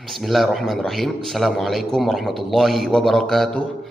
Bismillahirrahmanirrahim. Assalamualaikum warahmatullahi wabarakatuh.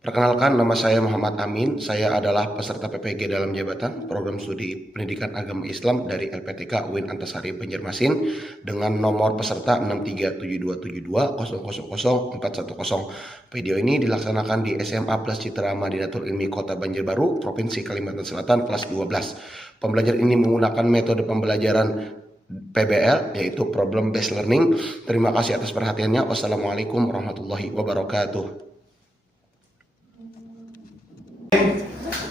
Perkenalkan, nama saya Muhammad Amin. Saya adalah peserta PPG dalam jabatan Program Studi Pendidikan Agama Islam dari LPTK UIN Antasari Banjarmasin dengan nomor peserta 63722000410. Video ini dilaksanakan di SMA Plus Citra Madinatul Ilmi Kota Banjarbaru, Provinsi Kalimantan Selatan, kelas 12. Pembelajaran ini menggunakan metode pembelajaran PBL, yaitu Problem Based Learning. Terima kasih atas perhatiannya. Wassalamualaikum warahmatullahi wabarakatuh.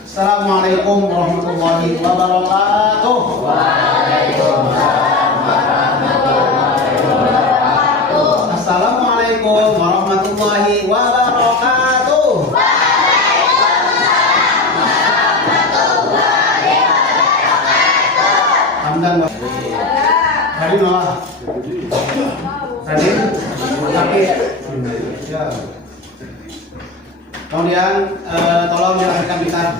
Assalamualaikum warahmatullahi wabarakatuh. Waalaikumsalam warahmatullahi wabarakatuh. Assalamualaikum warahmatullahi wabarakatuh. Waalaikumsalam warahmatullahi wabarakatuh. Hamdan wa Hari Noah. Tadi tapi ya. Kemudian tolong dirapikan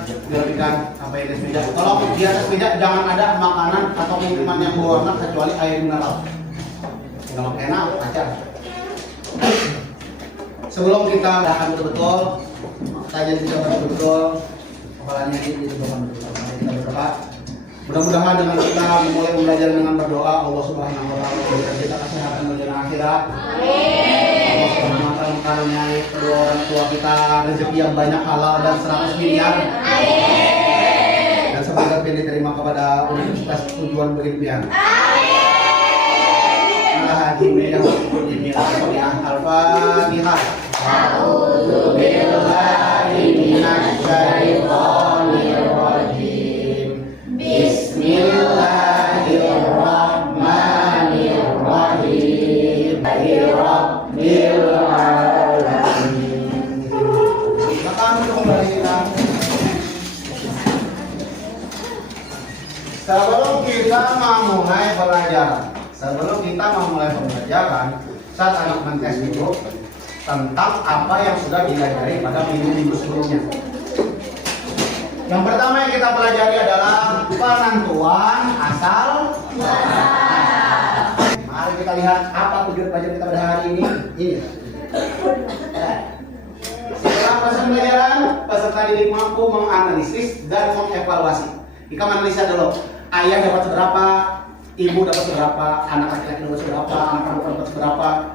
apa yang di atas meja. Tolong di atas meja jangan ada makanan atau minuman yang berwarna kecuali air mineral. Kalau enak aja. Sebelum kita akan betul-betul tanya dicoba betul-betul, kepalanya ini dicoba betul-betul. Kita berdoa. Mudah-mudahan dengan kita memulai belajar dengan berdoa, Allah Subhanahu wa taala memberikan kita kesehatan dunia akhirat. Amin. Allah Subhanahu wa taala mengaruniai kedua orang tua kita rezeki yang banyak, halal dan 100 miliar. Amin. Dan semoga diterima kepada universitas tujuan berimpian. Amin. Al-Fatihah. A'udzu billahi minasy syaithanir rajim. Bismillahirrahmanirrahim. Rabbil alamin. Silakan untuk kembali kita. Sebelum kita memulai pembelajaran, saat anak mentes dulu tentang apa yang sudah dipelajari pada minggu-minggu sebelumnya. Yang pertama yang kita pelajari adalah penentuan asal muasal. Mari kita lihat apa tujuan pelajaran kita pada hari ini. Ini. Setelah proses pembelajaran, peserta didik mampu menganalisis dan mengevaluasi. Kita menganalisa dulu. Ayah dapat seberapa, ibu dapat seberapa, anak laki-laki dapat seberapa, anak perempuan dapat seberapa,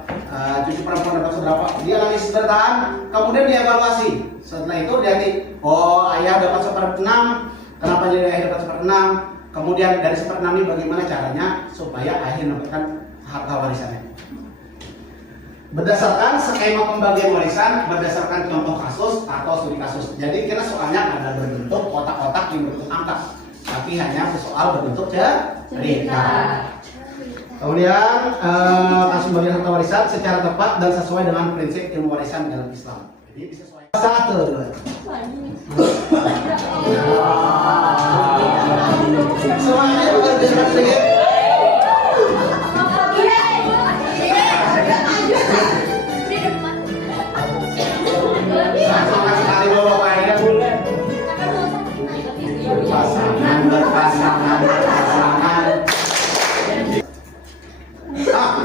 cucu perempuan dapat seberapa. Dia analisis bertahan, kemudian dievaluasi. Setelah itu dia nih, oh ayah dapat 1/6, kenapa jadi ayah dapat 1/6? Kemudian dari 1/6 ini bagaimana caranya supaya ayah mendapatkan harta warisannya? Berdasarkan skema pembagian warisan, berdasarkan contoh kasus atau studi kasus. Jadi kita soalnya ada berbentuk kotak-kotak yang berbentuk angka, tapi hanya soal berbentuk cerita. Kemudian kasus pembagian harta warisan secara tepat dan sesuai dengan prinsip ilmu warisan dalam Islam. Jadi bisa sesuai. Satu, dua. Semuanya bekerja sedikit. Berpasangan.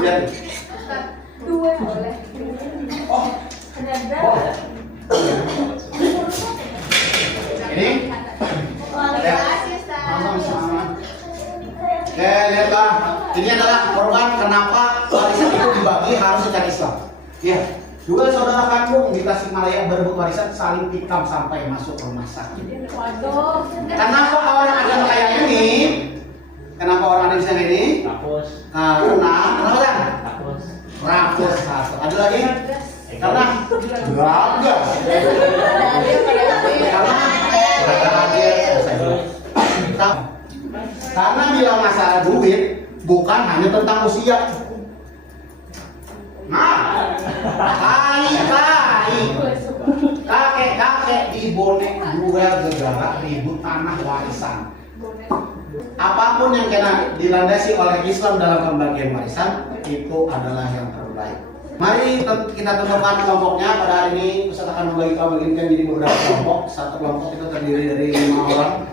Lihat. Dua boleh. Oh. Ini. Oke, lihatlah. Ini adalah korban kenapa warisan itu dibagi harus secara Islam. Ya. Dua saudara kandung di Tasikmalaya berebut warisan saling tikam sampai masuk rumah sakit. Waduh. Kenapa orang agama kayak ini? Kenapa orang ada di sana ini? Rakus. Karena kenapa kan? Rakus. Rakus satu. Ada lagi? Karena geragas. Karena bila masalah duit bukan hanya tentang usia. Nah, kakek di bonek duel gegara ribut tanah warisan. Apapun yang kena dilandasi oleh Islam dalam pembagian warisan itu adalah yang terbaik. Mari kita tentukan kelompoknya. Pada hari ini Ustaz akan membagikan jadi beberapa kelompok. Satu kelompok itu terdiri dari 5 orang.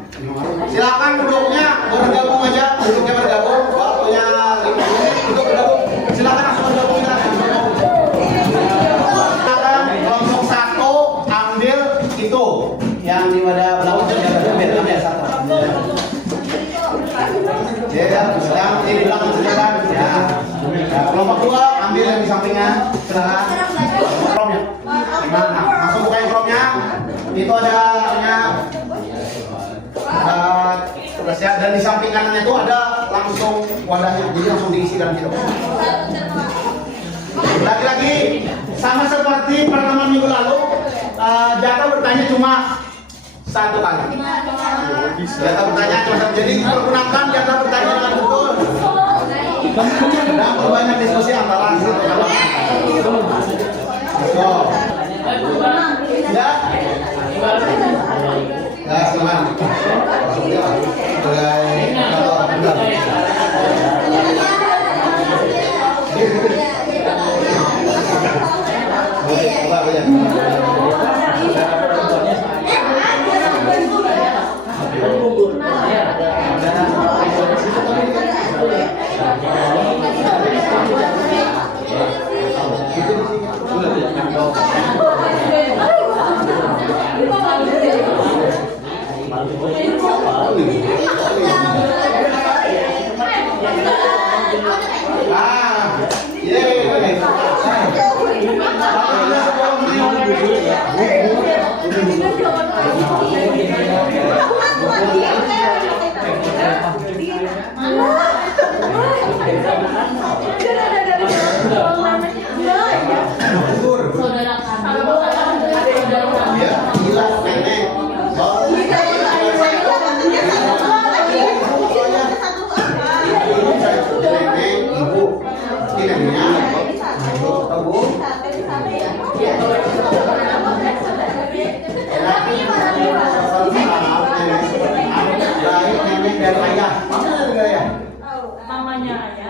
Silakan duduknya bergabung aja, duduknya bergabung. Waktunya 5 menit untuk bergabung. Silakan langsung bergabung. Kelompok 2 ambil yang di sampingnya. Silakan. Chrome-nya. Gimana? Langsung bukain Chrome-nya. Itu ada tugasnya, dan di samping kanannya itu ada langsung wadahnya, jadi langsung diisi dalam situ. Lagi-lagi sama seperti pertemuan minggu lalu, Jaka bertanya cuma satu kali. Jaka bertanya cuma satu, jadi pergunakan Jaka bertanya dengan betul. Dan perbanyak diskusi antara satu sama ya. Ya, silakan.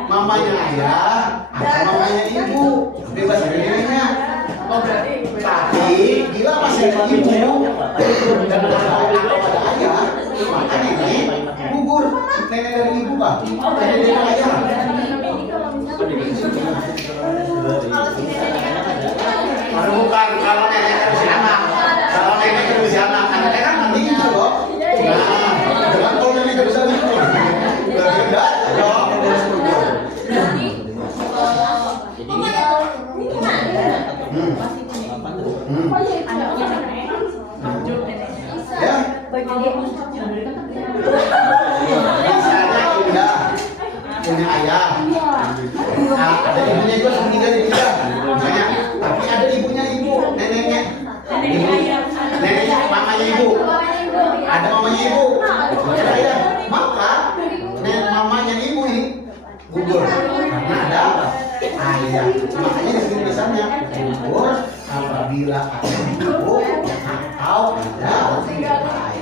Mamanya ayah, atau mamanya ibu, bebas neneknya. Tapi bila masih ada ibu dan ada ayah, maka nenek gugur. Nenek dari ibu pak, nenek dari ayah. Bukan kalau nenek terus anak, kalau nenek terus anak, anaknya kan nanti gitu loh. Nah, dengan kalau nenek terus anak itu, enggak dong. Ya, misalnya Indah punya ayah, ada ibunya juga tinggal di dia, misalnya, tapi ada ibunya ibu, neneknya, neneknya mamanya ibu, ada mamanya ibu, ada ayah, maka nenek mamanya ibu ini gugur karena ada ayah. Makanya di sini tulisannya gugur apabila ada ibu atau ada ayah.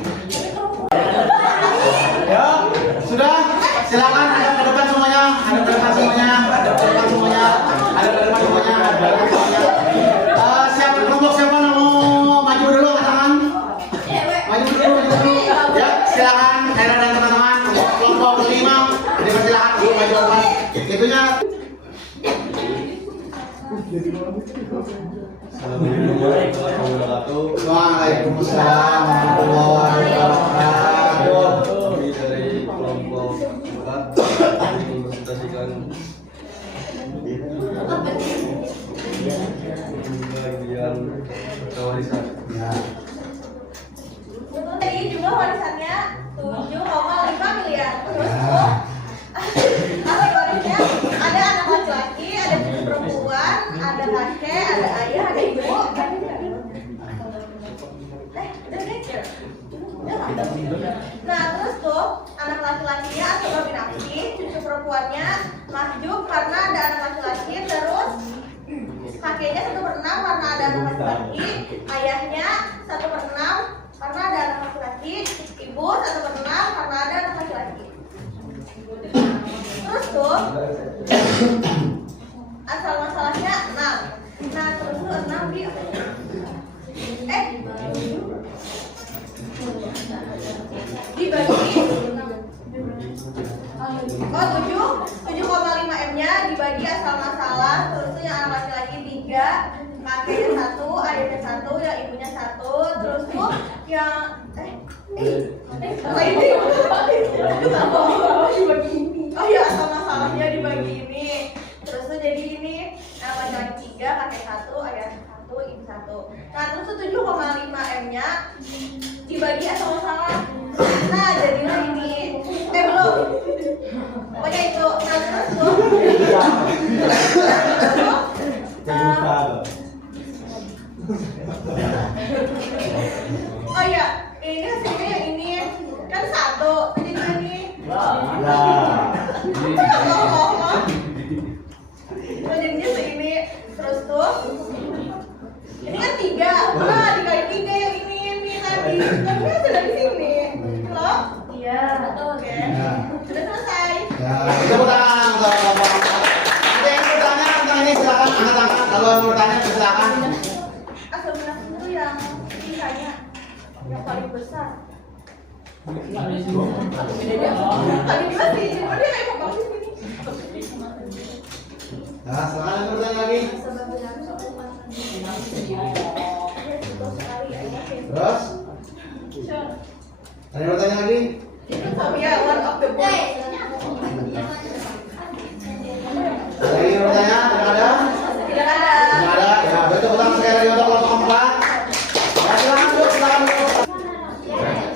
Ya, sudah. Silakan ada ke depan semuanya, ada ke depan semuanya, ada ke depan semuanya, ada ke depan semuanya, ada ke depan semuanya. Siapa kelompok siapa mau maju dulu ke tangan? Maju dulu. Ya, silakan. Saya dan teman-teman kelompok 5 dipersilakan dulu maju ke depan. Itunya. Waalaikumsalam warahmatullahi wabarakatuh. Kami dari kelompok 4 mempresentasikan bagian warisan. Jadi jumlah warisannya 7,5 miliar. Terus apa warisnya? Ada anak laki-laki, ada cucu perempuan, ada kakek, ada ayah, ada ibu. Nah terus tuh anak laki-lakinya Asbab bin Abdi, cucu perempuannya Mahjub karena ada anak laki-laki, terus kakeknya 1/6 karena ada anak laki-laki, ayahnya 1/6 karena ada anak laki-laki, ibu 1/6 karena ada anak laki-laki. Terus tuh asal masalahnya 6. Nah terus tuh 6 di dibagi 7,5 M-nya dibagi asal masalah, terus yang anak laki-laki 3, kakeknya 1, ayahnya 1, yang ibunya 1, terus tuh yang oh iya asal masalahnya dibagi ini, terus tuh dibagi 3, kakek 1, ayah 1, ibu 1. Nah terus tuh 7,5 M-nya dibagi asal salah. Nah jadilah ini. Belum. Pokoknya itu. Nah terus tuh. Oh iya, ini hasilnya yang ini kan 1. Jadi ini. Jadinya segini. Terus tuh ini kan 3. Nah dikali 3 yang ini tadi. Kan ini sudah di sini. Loh? Iya. Oke. Sudah selesai. Ya, tepuk tangan untuk kelompok. Ada yang bertanya tentang ini silakan angkat. Kalau yang bertanya silakan. Asal munafik itu yang sisanya yang paling besar. Tadi juga sih, cuma dia kayak mau sini. Nah, silakan yang bertanya lagi. Terus? Ada yang bertanya lagi? Fobia one of the boys. Ada yang bertanya? Tidak ada? Tidak ada. Tidak ada. Ya, betul betul sekali lagi untuk kelompok 4. Ya, silakan dulu, silakan dulu.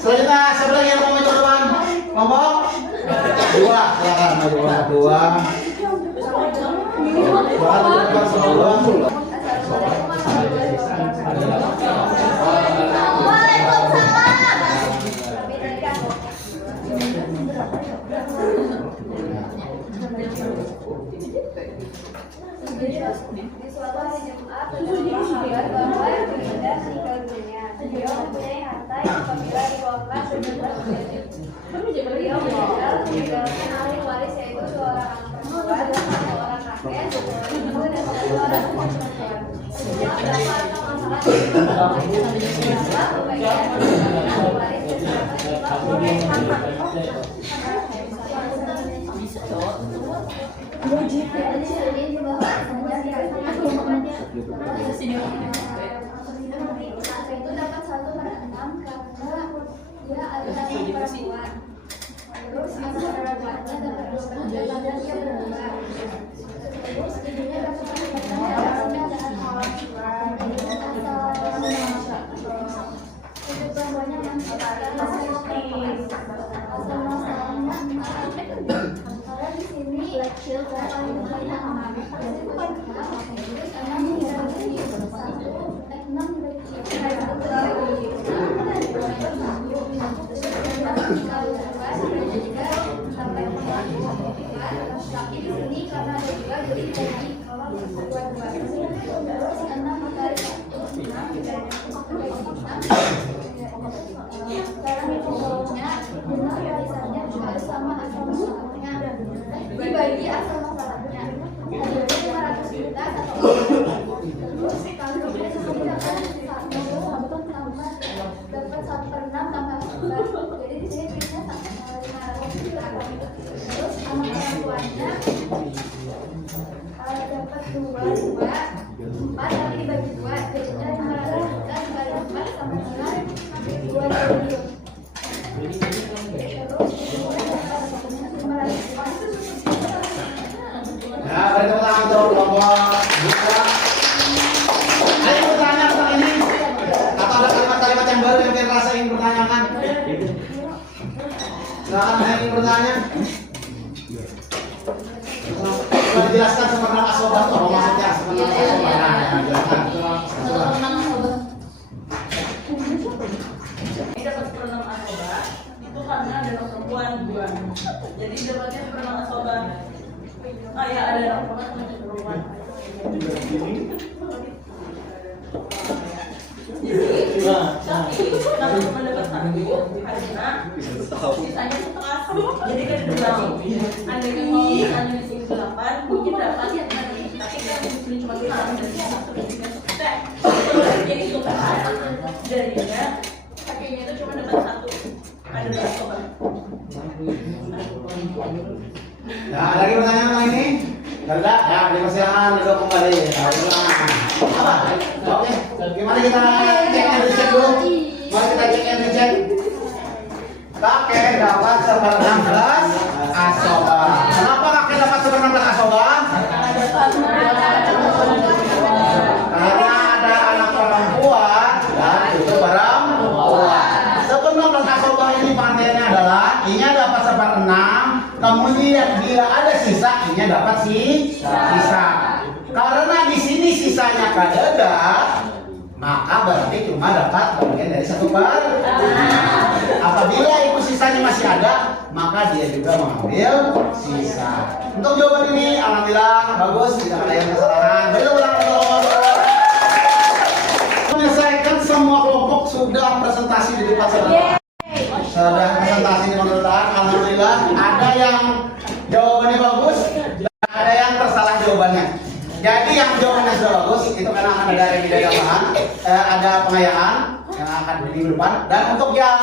Selanjutnya, siapa lagi yang mau maju depan? Kelompok 2, silakan maju 2. Di suatu hari Jumat, terdapat kabar bahwa Ibunda meninggal dunia. Beliau mempunyai harta yang apabila dikelola benar-benar menjadi. Beliau meninggalkan ahli waris yaitu seorang anak perempuan, seorang kakek, seorang ibu, dan seorang perempuan. Setelah dapat masalah berapa pembagian ahli waris dan berapa oleh itu dapat 1/6 karena dia adalah perempuan. Terus asal perempuannya dapat 2/3 karena dia perempuan. Terus ibunya dapat 1/3 karena adalah hawa. Ibu perempuannya menciptakan asal masalahnya karena di sini kecil paling banyak anak. Jadi bukan terus enam dibagi 6 tapi di sini karena ada juga jadi kalau dua terus 6 dikali 1 cara hitungnya benar barisannya harus sama asal masalahnya dibagi asal masalahnya hasilnya 500 juta atau terus kalau dia seperti dapat 1 dapat 1/6 tambah 1. Jadi di sini duitnya 500 juta. Terus sama perempuannya dapat 2 4 tapi dibagi 2 jadinya 500 juta dibagi 4 sama dengan 2 triliun. Terus Ya, beri tepuk tangan untuk kelompok 2. Ada yang bertanya tentang ini? Atau ada kalimat-kalimat yang baru yang kalian rasa ingin bertanyakan? Silakan yang ingin bertanya. Coba dijelaskan seperti asobat apa maksudnya seperti asobat. Nah, jelaskan. Ini dapat 1/6 asoba itu karena ada anak perempuan 2. Jadi dapatnya 1/6 asoba. Ah ya, ada anak perempuan. Tapi kalau mendapat 1 karena sisanya setengah. Jadi kan 2. Andaikan kalau misalnya di sini 8, mungkin dapat ya tadi. Tapi kan di sini cuma 6 dan 1 dan 3. Jadi suka jadinya kakeknya itu cuma dapat 1. Ada 2 sobat. Ya, ada lagi pertanyaan tentang ini? Tidak? Ya, dipersilakan duduk kembali. Apa? Oke. Gimana kita cek and recheck dulu? Mari kita cek and recheck. Kakek dapat 1/16 asoba. Kenapa kakek dapat 1/16 asoba? sisa. Karena di sini sisanya kadada, maka berarti cuma dapat bagian dari 1/4. Apabila itu sisanya masih ada, maka dia juga mengambil sisa. Untuk jawaban ini, alhamdulillah bagus, tidak ada yang kesalahan. Beri ulang menyelesaikan semua kelompok sudah presentasi di depan saudara. Sudah presentasi di depan, alhamdulillah. Ada yang jawabannya bagus, dan ada yang tersalah jawabannya. Jadi yang jawabannya sudah bagus itu karena akan ada remedi tambahan, ada pengayaan yang akan di minggu depan. Dan untuk yang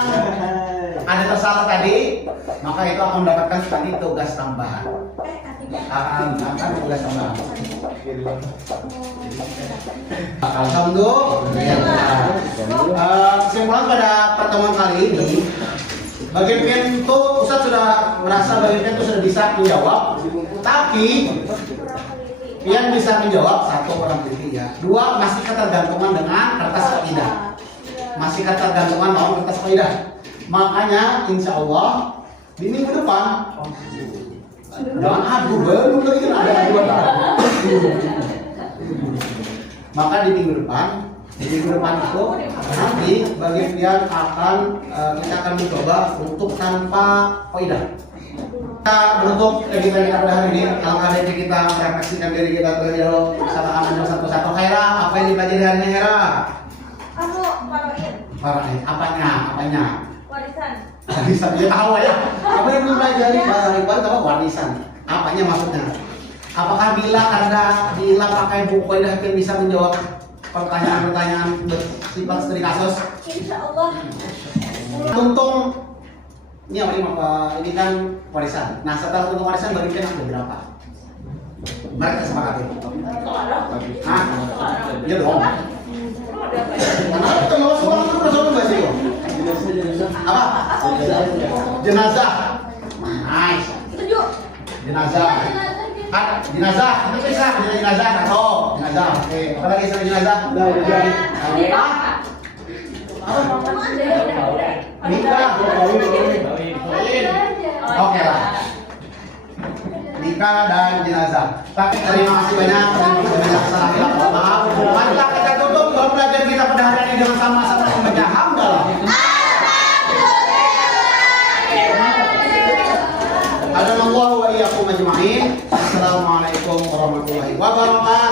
ada tersalah tadi, maka itu akan mendapatkan tadi tugas tambahan. Akan tugas tambahan. Alhamdulillah. Kesimpulan pada pertemuan kali ini, bagian pintu Ustadz sudah merasa bagian pintu sudah bisa menjawab, tapi yang bisa menjawab satu orang teliti ya, dua masih ketergantungan dengan kertas kaidah, masih ketergantungan dengan kertas kaidah. Makanya insya Allah di minggu depan jangan adu belum lagi kan ada aduan. Maka di minggu depan itu nanti bagian akan kita akan mencoba untuk tanpa kaidah. Kita menutup kegiatan kita pada hari ini. Alangkah baiknya kita merefleksikan diri kita terlebih dahulu bersama aman satu-satu. Hera, apa yang dipelajari hari ini Hera? Faraid. Apanya? Warisan. Warisan, dia tahu ya. Apa yang belum pelajari? Faraid apa warisan? Apanya maksudnya? Apakah bila pakai buku kaidah yang bisa menjawab pertanyaan-pertanyaan bersifat studi kasus? Insya Allah. Untung ini apa ini kan warisan. Nah setelah untung warisan bagian ada berapa? Mereka sepakati. Hah? Iya dong. Karena kita nggak sekolah itu persoalan bahasa itu. Apa? Jenazah. Nice. Setuju. Jenazah. Jenazah. Itu bisa jenazah atau jenazah. Oke. Apa lagi selain jenazah? Udah. Nikah. Oke lah. Nikah dan jenazah. Tapi terima kasih banyak. Maaf. Marilah kita tutup doa belajar kita pada hari ini dengan sama-sama membaca hamdalah. Alhamdulillah wa iyyakum ajma'in. Assalamualaikum warahmatullahi wabarakatuh.